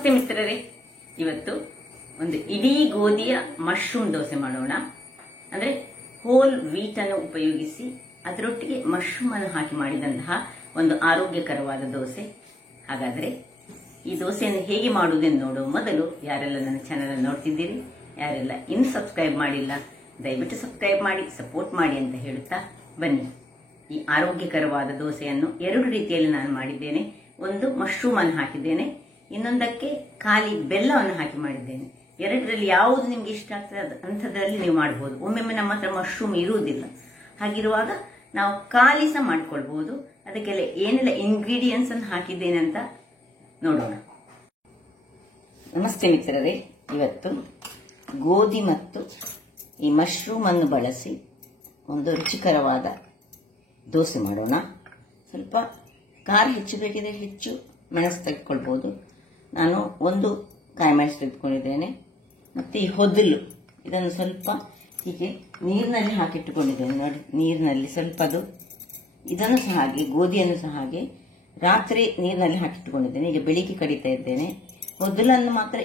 ನಮಸ್ತೆ ಮಿತ್ರರೇ, ಇವತ್ತು ಒಂದು ಇಡೀ ಗೋಧಿಯ ಮಶ್ರೂಮ್ ದೋಸೆ ಮಾಡೋಣ. ಅಂದ್ರೆ ಹೋಲ್ ವೀಟ್ ಅನ್ನು ಉಪಯೋಗಿಸಿ ಅದರೊಟ್ಟಿಗೆ ಮಶ್ರೂಮ್ ಅನ್ನು ಹಾಕಿ ಮಾಡಿದಂತಹ ಒಂದು ಆರೋಗ್ಯಕರವಾದ ದೋಸೆ. ಹಾಗಾದ್ರೆ ಈ ದೋಸೆಯನ್ನು ಹೇಗೆ ಮಾಡುವುದೆಂದು ನೋಡುವ ಮೊದಲು ಯಾರೆಲ್ಲ ನನ್ನ ಚಾನೆಲ್ ಅನ್ನು ನೋಡ್ತಿದ್ದೀರಿ, ಯಾರೆಲ್ಲ ಇನ್ನು ಸಬ್ಸ್ಕ್ರೈಬ್ ಮಾಡಿಲ್ಲ, ದಯವಿಟ್ಟು ಸಬ್ಸ್ಕ್ರೈಬ್ ಮಾಡಿ ಸಪೋರ್ಟ್ ಮಾಡಿ ಅಂತ ಹೇಳುತ್ತಾ ಬನ್ನಿ. ಈ ಆರೋಗ್ಯಕರವಾದ ದೋಸೆಯನ್ನು ಎರಡು ರೀತಿಯಲ್ಲಿ ನಾನು ಮಾಡಿದ್ದೇನೆ. ಒಂದು ಮಶ್ರೂಮ್ ಅನ್ನು ಹಾಕಿದ್ದೇನೆ, ಇನ್ನೊಂದಕ್ಕೆ ಖಾಲಿ ಬೆಲ್ಲವನ್ನು ಹಾಕಿ ಮಾಡಿದ್ದೇನೆ. ಎರಡರಲ್ಲಿ ಯಾವುದು ನಿಮ್ಗೆ ಇಷ್ಟ ಆಗ್ತದೆ ಅಂಥದ್ರಲ್ಲಿ ನೀವು ಮಾಡಬಹುದು. ಒಮ್ಮೊಮ್ಮೆ ನಮ್ಮ ಹತ್ರ ಮಶ್ರೂಮ್ ಇರುವುದಿಲ್ಲ, ಹಾಗಿರುವಾಗ ನಾವು ಖಾಲಿ ಸಹ ಮಾಡ್ಕೊಳ್ಬಹುದು. ಅದಕ್ಕೆಲ್ಲ ಏನೆಲ್ಲ ಇಂಗ್ರೀಡಿಯೆಂಟ್ಸ್ ಅನ್ನು ಹಾಕಿದ್ದೇನೆ ಅಂತ ನೋಡೋಣ. ನಮಸ್ತೆ ಮಿತ್ರರೇ, ಇವತ್ತು ಗೋಧಿ ಮತ್ತು ಈ ಮಶ್ರೂಮ್ ಅನ್ನು ಬಳಸಿ ಒಂದು ರುಚಿಕರವಾದ ದೋಸೆ ಮಾಡೋಣ. ಸ್ವಲ್ಪ ಖಾರ ಹೆಚ್ಚು ಬೇಕಿದ್ರೆ ಹೆಚ್ಚು ಮೆಣಸು ತೆಗೆದುಕೊಳ್ಬಹುದು. ನಾನು ಒಂದು ಕಾಯಿ ಮೆಣಸು ತೆಗೆದುಕೊಂಡಿದ್ದೇನೆ. ಮತ್ತು ಈ ಹೊದಲು ಇದನ್ನು ಸ್ವಲ್ಪ ಹೀಗೆ ನೀರಿನಲ್ಲಿ ಹಾಕಿಟ್ಟುಕೊಂಡಿದ್ದೇನೆ. ನೋಡಿ, ನೀರಿನಲ್ಲಿ ಸ್ವಲ್ಪ ಇದನ್ನು ಸಹ ಹಾಗೆ, ಗೋಧಿಯನ್ನು ಸಹ ಹಾಗೆ ರಾತ್ರಿ ನೀರಿನಲ್ಲಿ ಹಾಕಿಟ್ಟುಕೊಂಡಿದ್ದೇನೆ. ಈಗ ಬೆಳಿಗ್ಗೆ ಕಡಿತಾ ಇದ್ದೇನೆ. ಹೊದಲನ್ನು ಮಾತ್ರ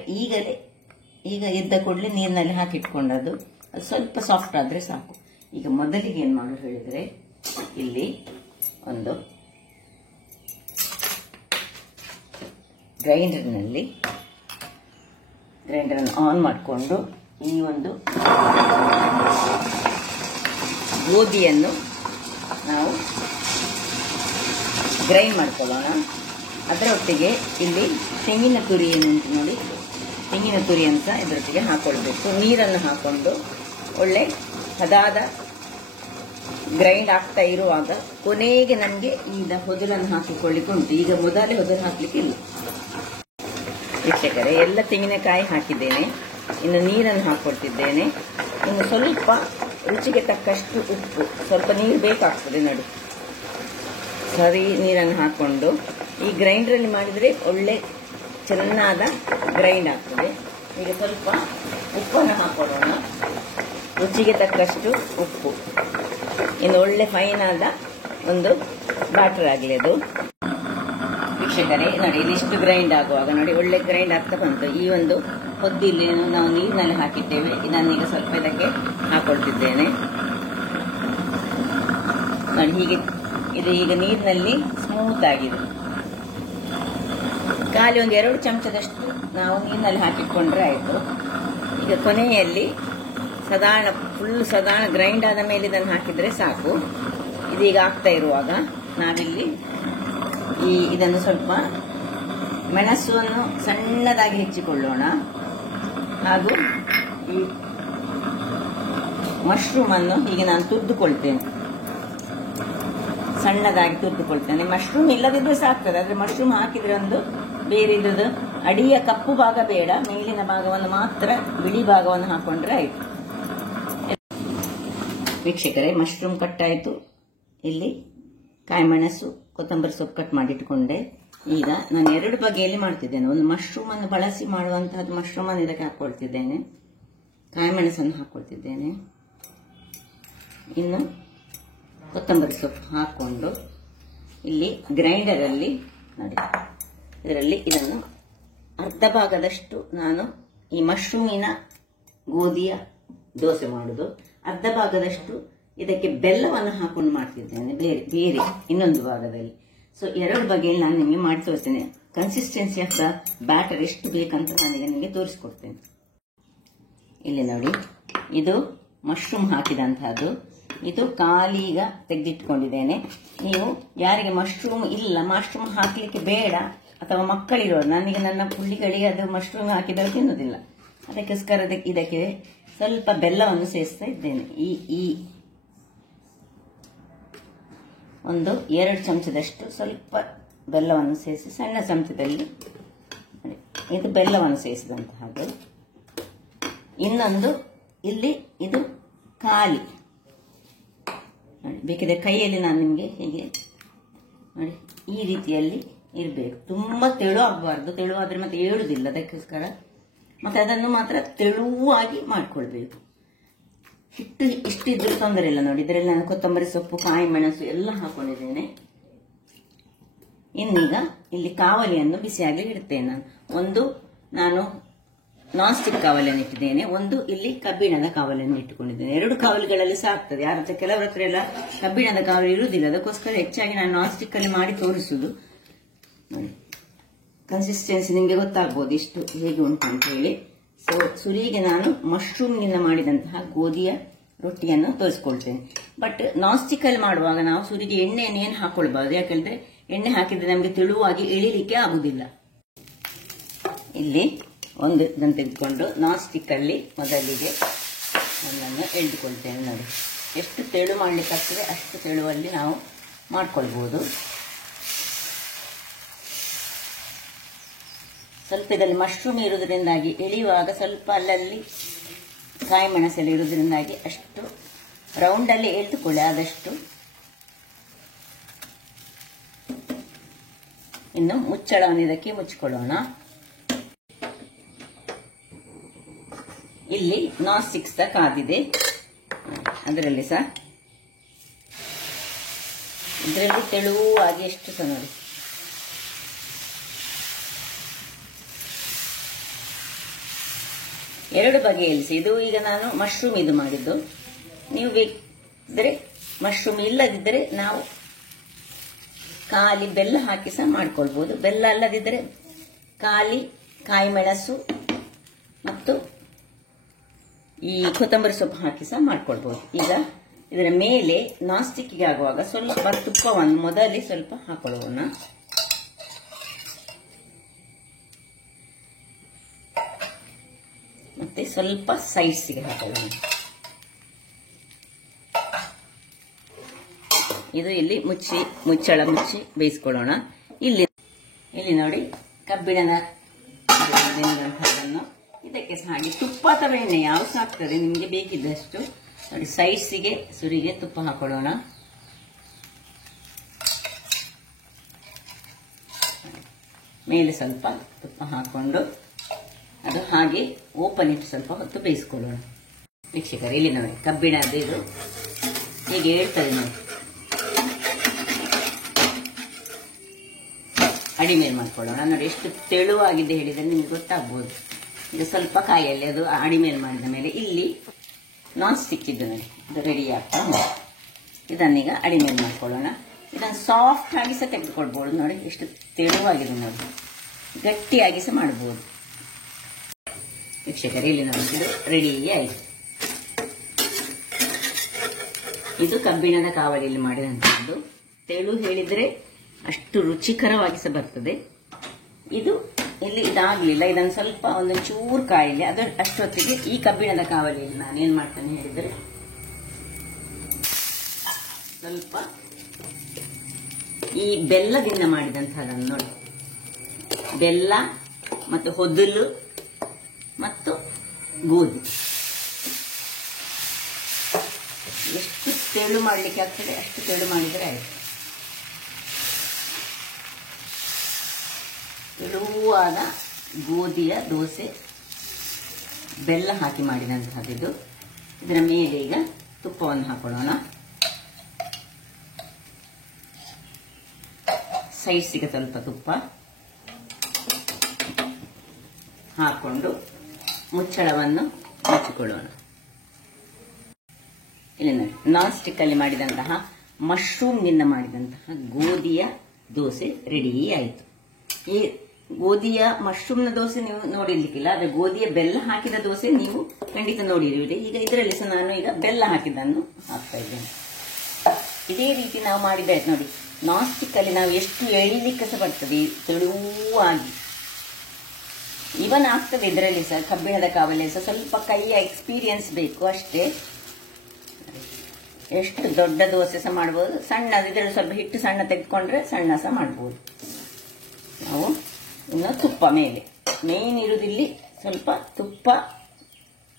ಈಗ ಎದ್ದ ಕೂಡಲೇ ನೀರಿನಲ್ಲಿ ಹಾಕಿಟ್ಕೊಂಡದ್ದು. ಅದು ಸ್ವಲ್ಪ ಸಾಫ್ಟ್ ಆದರೆ ಸಾಕು. ಈಗ ಮೊದಲಿಗೆ ಏನು ಮಾಡೋದು ಹೇಳಿದರೆ, ಇಲ್ಲಿ ಒಂದು ಗ್ರೈಂಡರನ್ನು ಆನ್ ಮಾಡಿಕೊಂಡು ಈ ಒಂದು ಗೋಧಿಯನ್ನು ನಾವು ಗ್ರೈಂಡ್ ಮಾಡ್ಕೊಳ್ಳೋಣ. ಅದರೊಟ್ಟಿಗೆ ಇಲ್ಲಿ ತೆಂಗಿನ ತುರಿ ಏನುಂಟು ನೋಡಿ, ತೆಂಗಿನ ತುರಿ ಅಂತ ಇದರೊಟ್ಟಿಗೆ ಹಾಕೊಳ್ಬೇಕು. ನೀರನ್ನು ಹಾಕೊಂಡು ಒಳ್ಳೆ ಹದಾದ ಗ್ರೈಂಡ್ ಆಗ್ತಾ ಇರುವಾಗ ಕೊನೆಗೆ ನಮಗೆ ಈಗ ಹೊದಲನ್ನು ಹಾಕಿಕೊಳ್ಳಿಕ್ಕೆ ಉಂಟು. ಈಗ ಮೊದಲೇ ಹೊದಲು ಹಾಕ್ಲಿಕ್ಕೆ ಇಲ್ಲ. ವೀಕ್ಷಕರೇ, ಎಲ್ಲ ತೆಂಗಿನಕಾಯಿ ಹಾಕಿದ್ದೇನೆ. ಇನ್ನು ನೀರನ್ನು ಹಾಕೊಳ್ತಿದ್ದೇನೆ. ಇನ್ನು ಸ್ವಲ್ಪ ರುಚಿಗೆ ತಕ್ಕಷ್ಟು ಉಪ್ಪು, ಸ್ವಲ್ಪ ನೀರು ಬೇಕಾಗ್ತದೆ. ನೋಡಿ, ಸರಿ ನೀರನ್ನು ಹಾಕೊಂಡು ಈ ಗ್ರೈಂಡ್ರಲ್ಲಿ ಮಾಡಿದರೆ ಒಳ್ಳೆ ಚೆನ್ನಾದ ಗ್ರೈಂಡ್ ಆಗ್ತದೆ. ಈಗ ಸ್ವಲ್ಪ ಉಪ್ಪನ್ನು ಹಾಕೊಳ್ಳೋಣ, ರುಚಿಗೆ ತಕ್ಕಷ್ಟು ಉಪ್ಪು. ಇನ್ನು ಒಳ್ಳೆ ಫೈನ್ ಆದ ಒಂದು ಬ್ಯಾಟರ್ ಆಗಲಿ ಅದು. ವೀಕ್ಷಕರೇ ನೋಡಿ, ಇದಿಷ್ಟು ಗ್ರೈಂಡ್ ಆಗುವಾಗ ನೋಡಿ ಒಳ್ಳೆ ಗ್ರೈಂಡ್ ಆಗ್ತಾ ಬಂತು. ಈ ಒಂದು ಹೊದ್ದಿಲ್ಲಿ ನಾವು ನೀರಿನಲ್ಲಿ ಹಾಕಿದ್ದೇವೆ, ಇದನ್ನೀಗ ಸ್ವಲ್ಪ ಇದಕ್ಕೆ ಹಾಕೊಳ್ತಿದ್ದೇನೆ. ನೋಡಿ, ಹೀಗೆ ಇದು ಈಗ ನೀರಿನಲ್ಲಿ ಸ್ಮೂತ್ ಆಗಿದೆ. ಖಾಲಿ ಒಂದು 2 ಚಮಚದಷ್ಟು ನಾವು ನೀರಿನಲ್ಲಿ ಹಾಕಿಕೊಂಡ್ರೆ ಆಯಿತು. ಈಗ ಕೊನೆಯಲ್ಲಿ ಸಾಧಾರಣ ಗ್ರೈಂಡ್ ಆದ ಮೇಲೆ ಇದನ್ನು ಹಾಕಿದ್ರೆ ಸಾಕು. ಇದೀಗ ಆಗ್ತಾ ಇರುವಾಗ ನಾವಿಲ್ಲಿ ಇದನ್ನು ಸ್ವಲ್ಪ ಮೆಣಸನ್ನು ಸಣ್ಣದಾಗಿ ಹೆಚ್ಚಿಕೊಳ್ಳೋಣ. ಹಾಗೂ ಈ ಮಶ್ರೂಮ್ ಅನ್ನು ಹೀಗೆ ನಾನು ತುರಿದುಕೊಳ್ತೇನೆ, ಸಣ್ಣದಾಗಿ ತುರಿದುಕೊಳ್ತೇನೆ. ಮಶ್ರೂಮ್ ಇಲ್ಲದಿದ್ರೆ ಸಾಕ್ತದೆ, ಆದ್ರೆ ಮಶ್ರೂಮ್ ಹಾಕಿದ್ರೆ ಒಂದು ಬೇರೆ ಇದ್ರದ್ದು ಅಡಿಯ ಕಪ್ಪು ಭಾಗ ಬೇಡ, ಮೇಲಿನ ಭಾಗವನ್ನು ಮಾತ್ರ ಬಿಳಿ ಭಾಗವನ್ನು ಹಾಕೊಂಡ್ರೆ ಆಯ್ತು. ವೀಕ್ಷಕರೇ, ಮಶ್ರೂಮ್ ಕಟ್ ಆಯಿತು. ಇಲ್ಲಿ ಕಾಯಿ ಮೆಣಸು, ಕೊತ್ತಂಬರಿ ಸೊಪ್ಪು ಕಟ್ ಮಾಡಿಟ್ಟುಕೊಂಡೆ. ಈಗ ನಾನು 2 ಬಗೆಯಲ್ಲಿ ಮಾಡ್ತಿದ್ದೇನೆ. ಒಂದು ಮಶ್ರೂಮ್ ಅನ್ನು ಬಳಸಿ ಮಾಡುವಂತಹದ್ದು, ಮಶ್ರೂಮ್ ಅನ್ನು ಇದಕ್ಕೆ ಹಾಕೊಳ್ತಿದ್ದೇನೆ. ಕಾಯಿ ಮೆಣಸನ್ನು ಹಾಕೊಳ್ತಿದ್ದೇನೆ. ಇನ್ನು ಕೊತ್ತಂಬರಿ ಸೊಪ್ಪು ಹಾಕೊಂಡು ಇಲ್ಲಿ ಗ್ರೈಂಡರಲ್ಲಿ ನೋಡಿ, ಇದರಲ್ಲಿ ಇದನ್ನು ಅರ್ಧ ಭಾಗದಷ್ಟು ನಾನು ಈ ಮಶ್ರೂಮಿನ ಗೋಧಿಯ ದೋಸೆ ಮಾಡುದು, ಅರ್ಧ ಭಾಗದಷ್ಟು ಇದಕ್ಕೆ ಬೆಲ್ಲವನ್ನು ಹಾಕೊಂಡು ಮಾಡ್ತಿದ್ದೇನೆ ಬೇರೆ ಇನ್ನೊಂದು ಭಾಗದಲ್ಲಿ. ಸೊ 2 ಬಗೆಯಲ್ಲಿ ನಾನು ನಿಮಗೆ ಮಾಡಿ ತೋರಿಸ್ತೇನೆ. ಕನ್ಸಿಸ್ಟೆನ್ಸಿ ಆಫ್ ದ ಬ್ಯಾಟರ್ ಎಷ್ಟು ಬೇಕಂತ ನಾನೀಗ ನಿಮಗೆ ತೋರಿಸ್ಕೊಡ್ತೇನೆ. ಇಲ್ಲಿ ನೋಡಿ, ಇದು ಮಶ್ರೂಮ್ ಹಾಕಿದಂತಹದ್ದು. ಇದು ಖಾಲಿ ಈಗ ತೆಗೆದಿಟ್ಕೊಂಡಿದ್ದೇನೆ. ನೀವು ಯಾರಿಗೆ ಮಶ್ರೂಮ್ ಇಲ್ಲ, ಮಶ್ರೂಮ್ ಹಾಕ್ಲಿಕ್ಕೆ ಬೇಡ ಅಥವಾ ಮಕ್ಕಳಿರೋರು, ನಾನೀಗ ನನ್ನ ಪುಳ್ಳಿಗಳಿಗೆ ಅದು ಮಶ್ರೂಮ್ ಹಾಕಿದರೆ ತಿನ್ನುವುದಿಲ್ಲ, ಅದಕ್ಕೋಸ್ಕರ ಇದಕ್ಕೆ ಸ್ವಲ್ಪ ಬೆಲ್ಲವನ್ನು ಸೇರಿಸ್ತಾ ಇದ್ದೇನೆ. ಈ ಒಂದು 2 ಚಮಚದಷ್ಟು ಸ್ವಲ್ಪ ಬೆಲ್ಲವನ್ನು ಸೇರಿಸಿ, ಸಣ್ಣ ಚಮಚದಲ್ಲಿ ಇದು ಬೆಲ್ಲವನ್ನು ಸೇರಿಸಿದಂತಹದ್ದು. ಇನ್ನೊಂದು ಇಲ್ಲಿ ಇದು ಖಾಲಿ ನೋಡಿ, ಬೇಕಿದ್ರೆ ಕೈಯಲ್ಲಿ ನಾನು ನಿಮಗೆ ಹೀಗೆ ನೋಡಿ ಈ ರೀತಿಯಲ್ಲಿ ಇರಬೇಕು. ತುಂಬಾ ತೆಳು ಆಗಬಾರ್ದು, ತೆಳುವಾದ್ರೆ ಮತ್ತೆ ಏಳುದಿಲ್ಲ, ಅದಕ್ಕೋಸ್ಕರ ಮತ್ತೆ ಅದನ್ನು ಮಾತ್ರ ತೆಳುವಾಗಿ ಮಾಡ್ಕೊಳ್ಬೇಕು. ಹಿಟ್ಟು ಇಷ್ಟಿದ್ರೂ ತೊಂದರೆ ಇಲ್ಲ. ನೋಡಿ, ಇದರಲ್ಲಿ ನಾನು ಕೊತ್ತಂಬರಿ ಸೊಪ್ಪು, ಕಾಯಿ ಮೆಣಸು ಎಲ್ಲ ಹಾಕೊಂಡಿದ್ದೇನೆ. ಇನ್ನೀಗ ಇಲ್ಲಿ ಕಾವಲಿಯನ್ನು ಬಿಸಿಯಾಗಲಿ ಇಡ್ತೇನೆ. ನಾನು ನಾನ್ ಸ್ಟಿಕ್ ಕಾವಲಿಯನ್ನು ಇಟ್ಟಿದ್ದೇನೆ, ಒಂದು ಇಲ್ಲಿ ಕಬ್ಬಿಣದ ಕಾವಲಿಯನ್ನು ಇಟ್ಟುಕೊಂಡಿದ್ದೇನೆ. 2 ಕಾವಲಿಗಳಲ್ಲಿ ಸಹ ಆಗ್ತದೆ. ಕೆಲವರ ಹತ್ರ ಎಲ್ಲ ಕಬ್ಬಿಣದ ಕಾವಲಿ ಇರುವುದಿಲ್ಲ, ಅದಕ್ಕೋಸ್ಕರ ಹೆಚ್ಚಾಗಿ ನಾನು ನಾನ್ ಸ್ಟಿಕ್ ಅಲ್ಲಿ ಮಾಡಿ ತೋರಿಸುದು. ಕನ್ಸಿಸ್ಟೆನ್ಸಿ ನಿಮಗೆ ಗೊತ್ತಾಗ್ಬೋದು ಇಷ್ಟು ಹೇಗೆ ಉಂಟು ಅಂತ ಹೇಳಿ. ಸುರಿಗೆ ನಾನು ಮಶ್ರೂಮ್ ನಿಂದ ಮಾಡಿದಂತಹ ಗೋಧಿಯ ರೊಟ್ಟಿಯನ್ನು ತೋರಿಸ್ಕೊಳ್ತೇನೆ. ಬಟ್ ನಾನ್ ಸ್ಟಿಕ್ ಅಲ್ಲಿ ಮಾಡುವಾಗ ನಾವು ಸುರಿಗೆ ಎಣ್ಣೆಯನ್ನು ಏನು ಹಾಕೊಳ್ಬಾರ್ದು, ಯಾಕಂದ್ರೆ ಎಣ್ಣೆ ಹಾಕಿದ್ರೆ ನಮಗೆ ತೆಳುವಾಗಿ ಎಳಿಲಿಕ್ಕೆ ಆಗುದಿಲ್ಲ. ಇಲ್ಲಿ ಇದನ್ನು ತೆಗೆದುಕೊಂಡು ನಾನ್ ಸ್ಟಿಕ್ ಅಲ್ಲಿ ಮೊದಲಿಗೆ ಒಂದನ್ನು ಎಳೆದುಕೊಳ್ತೇನೆ. ನೋಡಿ, ಎಷ್ಟು ತೆಳು ಮಾಡ್ಲಿಕ್ಕಾಗ್ತದೆ ಅಷ್ಟು ತೆಳುವಲ್ಲಿ ನಾವು ಮಾಡ್ಕೊಳ್ಬಹುದು. ಸ್ವಲ್ಪ ಇದರಲ್ಲಿ ಮಶ್ರೂಮ್ ಇರುವುದರಿಂದಾಗಿ ಎಳೆಯುವಾಗ ಸ್ವಲ್ಪ ಅಲ್ಲಲ್ಲಿ ಕಾಯಿ ಮೆಣಸೆಲ್ಲ ಇರುವುದರಿಂದಾಗಿ ಅಷ್ಟು ರೌಂಡ್ ಅಲ್ಲಿ ಎಳೆದುಕೊಳ್ಳಿ ಆದಷ್ಟು. ಇನ್ನು ಮುಚ್ಚಳವನ್ನು ಇದಕ್ಕೆ ಮುಚ್ಚಿಕೊಳ್ಳೋಣ. ಇಲ್ಲಿ ನಾನ್ ಸ್ಟಿಕ್ ಸಹ ಕಾದಿದೆ, ಅದರಲ್ಲಿ ಸಹ ಇದರಲ್ಲಿ ತೆಳುವಾಗಿ ಎಷ್ಟು ಸಹ ನೋಡಿ. ಎರಡು ಬಗೆಯಲ್ಲಿ ಇದು ಈಗ ನಾನು ಮಶ್ರೂಮ್ ಇದು ಮಾಡಿದ್ದು. ನೀವು ಬೇಕಿದ್ರೆ ಮಶ್ರೂಮ್ ಇಲ್ಲದಿದ್ದರೆ ನಾವು ಖಾಲಿ ಬೆಲ್ಲ ಹಾಕಿ ಸಹ ಮಾಡ್ಕೊಳ್ಬಹುದು. ಬೆಲ್ಲ ಅಲ್ಲದಿದ್ದರೆ ಖಾಲಿ ಕಾಯಿ ಮೆಣಸು ಮತ್ತು ಈ ಕೊತ್ತಂಬರಿ ಸೊಪ್ಪು ಹಾಕಿ ಸಹ ಮಾಡ್ಕೊಳ್ಬಹುದು. ಈಗ ಇದರ ಮೇಲೆ ನಾನ್ ಸ್ಟಿಕ್ಗೆ ಆಗುವಾಗ ಸ್ವಲ್ಪ ತುಪ್ಪವನ್ನು ಮೊದಲೇ ಸ್ವಲ್ಪ ಹಾಕೊಳ್ಳೋಣ. ಮತ್ತೆ ಸ್ವಲ್ಪ ಸೈಡ್ಸ್ಗೆ ಹಾಕೊಳ್ಳೋಣ. ಇದು ಇಲ್ಲಿ ಮುಚ್ಚಳ ಮುಚ್ಚಿ ಬೇಯಿಸ್ಕೊಳ್ಳೋಣ. ಇಲ್ಲಿ ನೋಡಿ ಕಬ್ಬಿಣದ ಇದಕ್ಕೆ ಸಹ ಹಾಗೆ ತುಪ್ಪ ಅಥವಾ ಎಣ್ಣೆ ಯಾವ ಸಹ ಆಗ್ತದೆ ನಿಮಗೆ ಬೇಕಿದ್ದಷ್ಟು. ನೋಡಿ, ಸೈಡ್ಸಿಗೆ ಸುರಿಗೆ ತುಪ್ಪ ಹಾಕೊಳ್ಳೋಣ. ಮೇಲೆ ಸ್ವಲ್ಪ ತುಪ್ಪ ಹಾಕೊಂಡು ಅದು ಹಾಗೆ ಓಪನ್ ಇಟ್ಟು ಸ್ವಲ್ಪ ಹೊತ್ತು ಬೇಯಿಸ್ಕೊಳ್ಳೋಣ. ವೀಕ್ಷಕರು, ಇಲ್ಲಿ ನೋಡಿ ಕಬ್ಬಿಣದ ಇದು ಹೀಗೆ ಹೇಳ್ತದೆ ನೋಡಿ. ಅಡಿಮೇಲೆ ಮಾಡ್ಕೊಳ್ಳೋಣ. ನೋಡಿ ಎಷ್ಟು ತೆಳುವಾಗಿದೆ ಹೇಳಿದರೆ ನಿಮ್ಗೆ ಗೊತ್ತಾಗ್ಬೋದು. ಇದು ಸ್ವಲ್ಪ ಕಾಯಲ್ಲಿ ಅದು ಅಡಿಮೇಲೆ ಮಾಡಿದ ಮೇಲೆ ಇಲ್ಲಿ ನಾನ್ ಸ್ಟಿಕ್ ಇದ್ದು ನೋಡಿ ಇದು ರೆಡಿ ಆಗ್ತಾ ಉಂಟು. ಇದನ್ನೀಗ ಅಡಿಮೇಲೆ ಮಾಡ್ಕೊಳ್ಳೋಣ. ಇದನ್ನು ಸಾಫ್ಟ್ ಆಗಿ ಸಹ ತೆಗೆದುಕೊಳ್ಬಹುದು. ನೋಡಿ ಎಷ್ಟು ತೆಳುವಾಗಿದೆ ನೋಡಿ, ಗಟ್ಟಿಯಾಗಿ ಸಹ ಮಾಡಬಹುದು. ವೀಕ್ಷಕರು, ಇಲ್ಲಿ ನೋಡಿ ಇದು ರೆಡಿ ಆಯಿತು. ಇದು ಕಬ್ಬಿಣದ ಕಾವಲಿಯಲ್ಲಿ ಮಾಡಿದಂತಹದ್ದು. ತೆಳು ಹೇಳಿದ್ರೆ ಅಷ್ಟು ರುಚಿಕರವಾಗಿ ಸಹ ಬರ್ತದೆ. ಇದು ಇಲ್ಲಿ ಇದಾಗ್ಲಿಲ್ಲ, ಇದನ್ನು ಸ್ವಲ್ಪ ಒಂದು ಚೂರು ಕಾಯಿಲೆ ಅದು ಅಷ್ಟೊತ್ತಿಗೆ ಈ ಕಬ್ಬಿಣದ ಕಾವಲಿಯಲ್ಲಿ ನಾನು ಏನ್ ಮಾಡ್ತೇನೆ ಹೇಳಿದ್ರೆ ಸ್ವಲ್ಪ ಈ ಬೆಲ್ಲದಿಂದ ಮಾಡಿದಂತಹದನ್ನು ನೋಡಿ, ಬೆಲ್ಲ ಮತ್ತು ಹೊದಲು ಮತ್ತು ಗೋಧಿ ಎಷ್ಟು ತೆಳು ಮಾಡಲಿಕ್ಕೆ ಆಗ್ತದೆ ಅಷ್ಟು ತೆಳು ಮಾಡಿದರೆ ಆಯ್ತು. ತೆಳುವಾದ ಗೋಧಿಯ ದೋಸೆ ಬೆಲ್ಲ ಹಾಕಿ ಮಾಡಿದಂತಹದ್ದು. ಇದರ ಮೇಲೆ ಈಗ ತುಪ್ಪವನ್ನು ಹಾಕೊಳ್ಳೋಣ. ಸೈಡ್ಸಿಗೆ ಸ್ವಲ್ಪ ತುಪ್ಪ ಹಾಕೊಂಡು ಮುಚ್ಚಳವನ್ನು ಮುಚ್ಚಿಕೊಳ್ಳೋಣ. ಇಲ್ಲಿ ನೋಡಿ, ನಾನ್ ಸ್ಟಿಕ್ ಅಲ್ಲಿ ಮಾಡಿದಂತಹ ಮಶ್ರೂಮ್ ನಿಂದ ಮಾಡಿದಂತಹ ಗೋಧಿಯ ದೋಸೆ ರೆಡಿ ಆಯಿತು. ಈ ಗೋಧಿಯ ಮಶ್ರೂಮ್ನ ದೋಸೆ ನೀವು ನೋಡಿರ್ಲಿಕ್ಕಿಲ್ಲ, ಆದ್ರೆ ಗೋಧಿಯ ಬೆಲ್ಲ ಹಾಕಿದ ದೋಸೆ ನೀವು ಖಂಡಿತ ನೋಡಿರುವಿರಿ. ಈಗ ಇದರಲ್ಲಿ ಸಹ ನಾನು ಈಗ ಬೆಲ್ಲ ಹಾಕಿದ್ದನ್ನು ಹಾಕ್ತಾ ಇದ್ದೇನೆ. ಇದೇ ರೀತಿ ನಾವು ಮಾಡಿದ್ದಾಯ್ತು ನೋಡಿ. ನಾನ್ ಸ್ಟಿಕ್ ಅಲ್ಲಿ ನಾವು ಎಷ್ಟು ಎಳಿಲಿಕ್ಕೆ ಸಹ ಬರ್ತದೆ ತೆಳುವಾಗಿ. ಇವನ್ ಆಗ್ತದೆ ಇದರಲ್ಲಿ ಸಹ, ಕಬ್ಬಿಣದ ಕಾವಲಿ ಸಹ ಸ್ವಲ್ಪ ಕೈಯ ಎಕ್ಸ್ಪೀರಿಯನ್ಸ್ ಬೇಕು ಅಷ್ಟೇ. ಎಷ್ಟು ದೊಡ್ಡ ದೋಸೆ ಸಹ ಮಾಡಬಹುದು, ಸಣ್ಣ ಇದರಲ್ಲಿ ಸ್ವಲ್ಪ ಹಿಟ್ಟು ಸಣ್ಣ ತೆಗೆದುಕೊಂಡ್ರೆ ಸಣ್ಣ ಸಹ ಮಾಡಬಹುದು ನಾವು. ಇನ್ನು ತುಪ್ಪ ಮೇಲೆ ಮೇನ್ ಇರುವುದಿಲ್ಲಿ ಸ್ವಲ್ಪ ತುಪ್ಪ,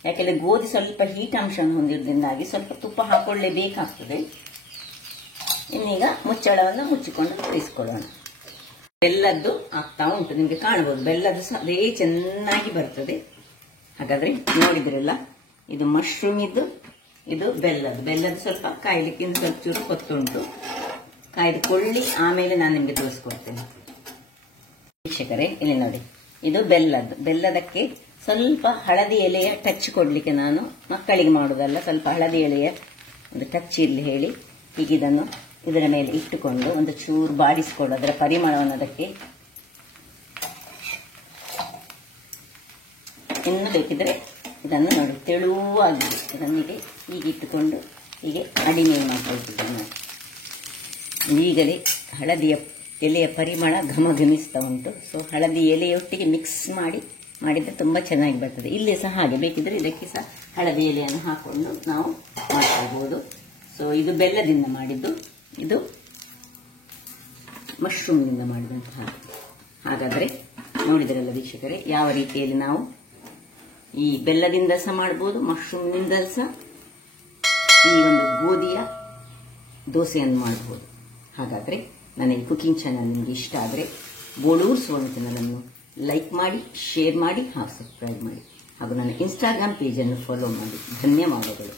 ಯಾಕೆಂದ್ರೆ ಗೋಧಿ ಸ್ವಲ್ಪ ಹೀಟ್ ಅಂಶ ಹೊಂದಿರುವುದರಿಂದಾಗಿ ಸ್ವಲ್ಪ ತುಪ್ಪ ಹಾಕೊಳ್ಳೇಬೇಕಾಗ್ತದೆ. ಇನ್ನೀಗ ಮುಚ್ಚಳವನ್ನು ಮುಚ್ಚಿಕೊಂಡು ಬೇಯಿಸಿಕೊಳ್ಳೋಣ. ಬೆಲ್ಲದ್ದು ಆಗ್ತಾ ಉಂಟು, ನಿಮಗೆ ಕಾಣಬಹುದು. ಬೆಲ್ಲದ್ದು ಸಹ ಅದೇ ಚೆನ್ನಾಗಿ ಬರ್ತದೆ. ಹಾಗಾದ್ರೆ ನೋಡಿದ್ರಲ್ಲ, ಇದು ಮಶ್ರೂಮ್ ಇದ್ದು, ಇದು ಬೆಲ್ಲದ್ದು ಸ್ವಲ್ಪ ಕಾಯ್ಲಿಕ್ಕೆ ಇನ್ನು ಸ್ವಲ್ಪ ಚೂರು ಕೊತ್ತುಂಟು. ಕಾಯ್ದುಕೊಳ್ಳಿ, ಆಮೇಲೆ ನಾನು ನಿಮಗೆ ತೋರಿಸ್ಕೊಡ್ತೇನೆ. ವೀಕ್ಷಕರೇ, ಇಲ್ಲಿ ನೋಡಿ, ಇದು ಬೆಲ್ಲದಕ್ಕೆ ಸ್ವಲ್ಪ ಹಳದಿ ಎಲೆಯ ಟಚ್ ಕೊಡ್ಲಿಕ್ಕೆ, ನಾನು ಮಕ್ಕಳಿಗೆ ಮಾಡುವುದಲ್ಲ, ಸ್ವಲ್ಪ ಹಳದಿ ಎಲೆಯ ಒಂದು ಟಚ್ ಇರಲಿ ಹೇಳಿ ಈಗ ಇದನ್ನು ಇದರ ಮೇಲೆ ಇಟ್ಟುಕೊಂಡು ಒಂದು ಚೂರು ಬಾಡಿಸಿಕೊಂಡು ಅದರ ಪರಿಮಳವನ್ನು ಅದಕ್ಕೆ ಇನ್ನು ಬೇಕಿದ್ರೆ ಇದನ್ನು ನೋಡಿ ತೆಳುವಾಗಿದೆ, ಇದನ್ನಿಗೆ ಹೀಗೆ ಇಟ್ಟುಕೊಂಡು ಹೀಗೆ ಅಡಿಮೆ ಮಾಡ್ಕೊಳ್ತಿದ್ದೇನೆ. ಈಗಲೇ ಹಳದಿಯ ಎಲೆಯ ಪರಿಮಳ ಘಮಘಮಿಸ್ತಾ ಉಂಟು. ಸೊ ಹಳದಿ ಎಲೆಯೊಟ್ಟಿಗೆ ಮಿಕ್ಸ್ ಮಾಡಿದರೆ ತುಂಬ ಚೆನ್ನಾಗಿ ಬರ್ತದೆ. ಇಲ್ಲಿ ಸಹ ಹಾಗೆ ಬೇಕಿದ್ರೆ ಇದಕ್ಕೆ ಸಹ ಹಳದಿ ಎಲೆಯನ್ನು ಹಾಕೊಂಡು ನಾವು ಮಾಡ್ಕೊಳ್ಬೋದು. ಸೊ ಇದು ಬೆಲ್ಲದಿಂದ ಮಾಡಿದ್ದು, ಇದು ಮಶ್ರೂಮ್ನಿಂದ ಮಾಡಿದಂತಹ. ಹಾಗಾದರೆ ನೋಡಿದ್ರಲ್ಲ ವೀಕ್ಷಕರೇ, ಯಾವ ರೀತಿಯಲ್ಲಿ ನಾವು ಈ ಬೆಲ್ಲದಿಂದ ಸಹ ಮಾಡ್ಬೋದು, ಮಶ್ರೂಮ್ನಿಂದ ಸಹ ಈ ಒಂದು ಗೋಧಿಯ ದೋಸೆಯನ್ನು ಮಾಡಬಹುದು. ಹಾಗಾದರೆ ನನ್ನ ಈ ಕುಕಿಂಗ್ ಚಾನಲ್ ನಿಮಗೆ ಇಷ್ಟ ಆದರೆ ಬೋಳೂರು ಸುವರ್ಣ ಚಾನಲನ್ನು ಲೈಕ್ ಮಾಡಿ, ಶೇರ್ ಮಾಡಿ ಹಾಗೂ ಸಬ್ಸ್ಕ್ರೈಬ್ ಮಾಡಿ ಹಾಗೂ ನನ್ನ ಇನ್ಸ್ಟಾಗ್ರಾಮ್ ಪೇಜನ್ನು ಫಾಲೋ ಮಾಡಿ. ಧನ್ಯವಾದಗಳು.